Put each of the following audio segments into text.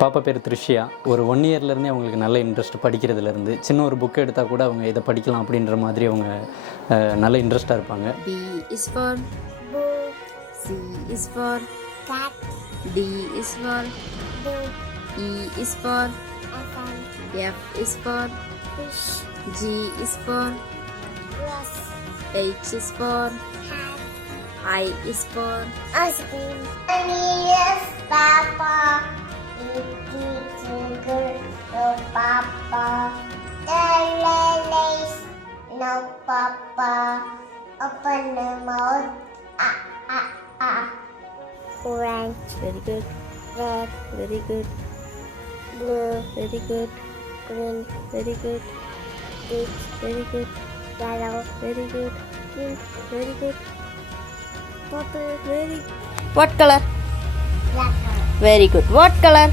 பாப்பா பேர் த்ரிஷியா. ஒரு 1 இயர்லேருந்தே அவங்களுக்கு நல்ல இன்ட்ரெஸ்ட் படிக்கிறதுலேருந்து. சின்ன ஒரு புக் எடுத்தால் கூட அவங்க இதை படிக்கலாம் அப்படின்ற மாதிரி அவங்க நல்ல இன்ட்ரெஸ்ட்டாக இருப்பாங்க. B is for Book, C is for cat, D is for book, E is for elephant, F is for fish, G is for grass, H is for hat, I is for ice cream. Yes, Papa. Eating good, no Papa. Lace, no Papa. Open the mouth. Ah, ah, ah. Orange, very good, red, very good, blue, very good, green, very good, peach, very good, yellow, very good, pink, very good, purple, very. What color? black, Very good. What color?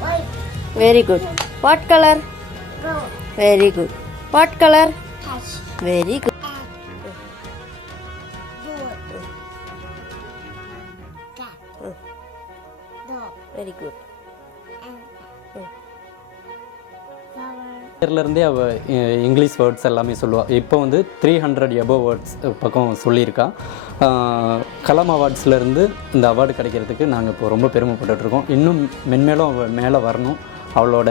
white, Very good. What color? brown, Very good. What color? hash, Very good. egg, bird, cat, dog, Very good. and flower. இயர்லேருந்தே அவள் English words எல்லாமே சொல்லுவாள். இப்போ வந்து 300 above words பக்கம் சொல்லியிருக்கா. கலாம் அவார்ட்ஸ்லேருந்து இந்த அவார்டு கிடைக்கிறதுக்கு நாங்கள் இப்போ ரொம்ப பெருமைப்பட்டுருக்கோம். இன்னும் மென்மேலும் அவள் மேலே வரணும். அவளோட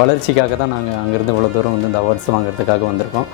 வளர்ச்சிக்காக தான் நாங்கள் அங்கேருந்து இவ்வளோ தூரம் வந்து இந்த அவார்ட்ஸ் வாங்குறதுக்காக வந்திருக்கோம்.